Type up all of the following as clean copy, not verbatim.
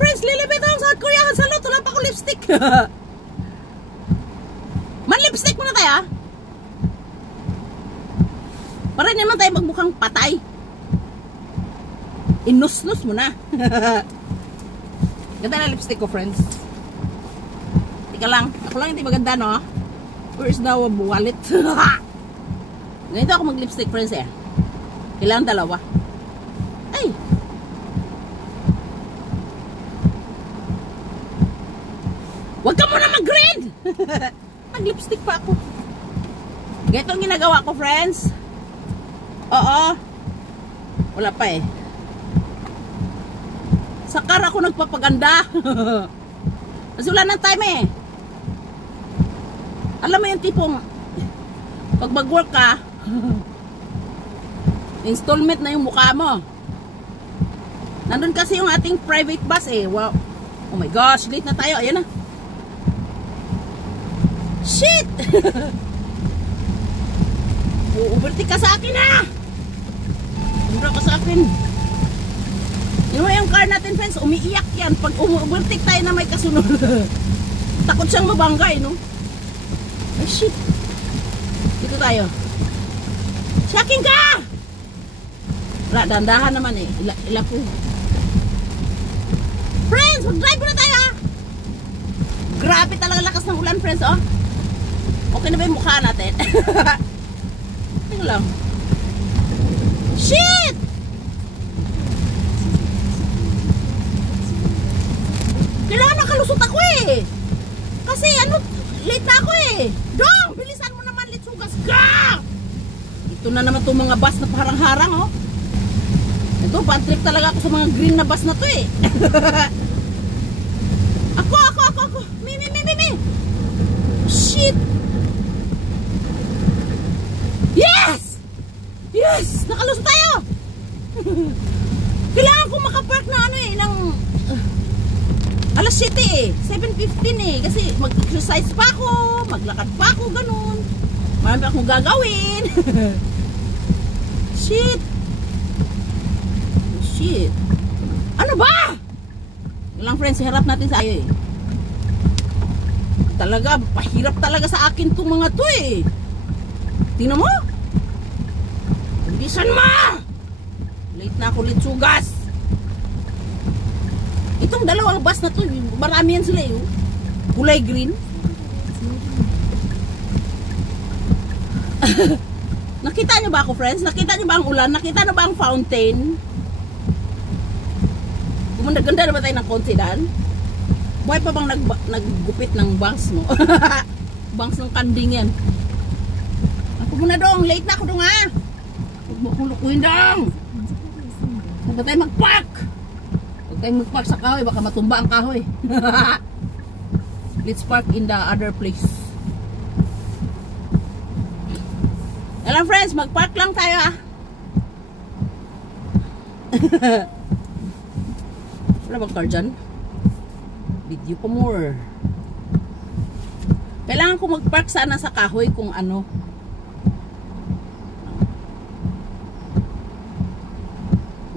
Friends, lilibit ako sa Korea. Salot, wala pa ako lipstick. Man-lipstick muna tayo, ha? Para naman tayo magmukhang patay. Inus-nus mo na. Ganda na lipstick ko, friends. Tika lang. Ako lang hindi maganda, no? Where is the wallet? Ganito ako mag-lipstick, friends, eh. Kailangan dalawa. Ay! Huwag ka muna mag-green! Mag-lipstick pa ako. Ganito ang ginagawa ko, friends. Oo. Wala pa, eh. Sa car ako nagpapaganda. Kasi wala ng time, eh. Alam mo yung tipong pag mag-work ka, installment na yung mukha mo. Nandun kasi yung ating private bus, eh. Wow. Oh my gosh, late na tayo. Ayan na. Shit! Overtake ka sa akin, ha? Umbra ka sa akin. Yung car natin, friends, umiiyak yan. Pag overtake tayo na may kasunod. Takot siyang mabanggay, no? Ay, shit. Dito tayo. Shaking ka! Wala, dandahan naman, eh. Ilako. Friends, mag-drive na tayo, ha? Grabe talaga lakas ng ulan, friends, oh. Okay na ba yung mukha natin? Tingnan lang. Shit! Kailangan nakalusot ako, eh. Kasi ano, late na ako, eh. Dong, bilisan mo naman, litsugas ka! Ito na naman itong mga bus na parang-harang, oh. Ito, pan-trip talaga ako sa mga green na bus na to, eh. Ako. Mi. Shit! Yes! Nakalusot tayo! Kailangan ko makapark na ano, eh, ng alas 7, eh. 7:15, eh. Kasi mag-exercise pa ako, maglakad pa ako, ganun. Marami akong gagawin. Shit! Ano ba? Ilang friends, harap natin sa ayo, eh. Talaga, pahirap talaga sa akin itong mga to, eh. Tingnan mo. Bilisan mo! Late na ako, litsugas. Itong dalawang bus na to, marami yan sila, eh. Kulay green. Nakita nyo ba ako, friends? Nakita nyo ba ang ulan? Nakita nyo ba ang fountain? Gumanda-ganda na ba tayo ng konti daan? Buhay pa bang naggupit ng bangs mo? Bangs ng kanding yan. Ako muna dong, late na ako dong, ha? Huwag mo akong lukuhin dong. Huwag ba tayo mag-park? Huwag tayo mag-park sa kahoy, baka matumba ang kahoy. Let's park in the other place. Alam, friends, mag-park lang tayo, ha? Wala bang car dyan? Video pa more. Kailangan ko mag-park sana sa kahoy kung ano.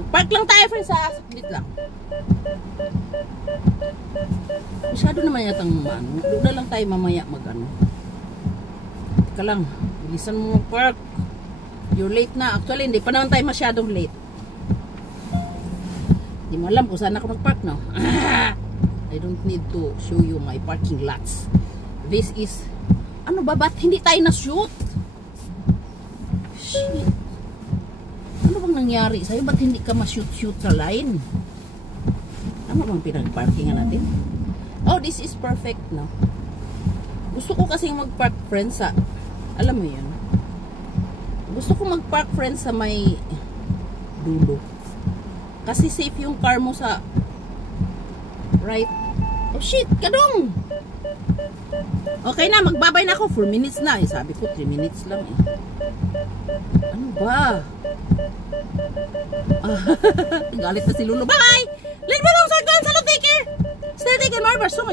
Mag-park lang tayo, friends, sa saklit lang. Masyado naman yatang ano. Doon na lang tayo mamaya mag-ano. Teka lang. Bilisan mo mag-park. You're late na. Actually, hindi pa naman tayo masyadong late. Hindi mo alam kung saan ako nag-park, no? I don't need to show you my parking lots. This is... Ano ba? Ba't hindi tayo na-shoot? Shit. Ano bang nangyari sa'yo? Ba't hindi ka ma-shoot-shoot sa line? Ano bang pinag-parkingan natin? Oh, this is perfect, no? Gusto ko kasing mag-park, friends, sa... Alam mo yun? Gusto ko mag-park, friends, sa may dulo. Kasi safe yung car mo sa right. Oh shit, kadong! Okay na, magbabay na ako. 4 minutes na, eh. Sabi ko 3 minutes lang, eh. Ano ba? Galit na si Lulu. Bye! Leave me alone, sir. Salute, take care. Stay taken, Marva. So,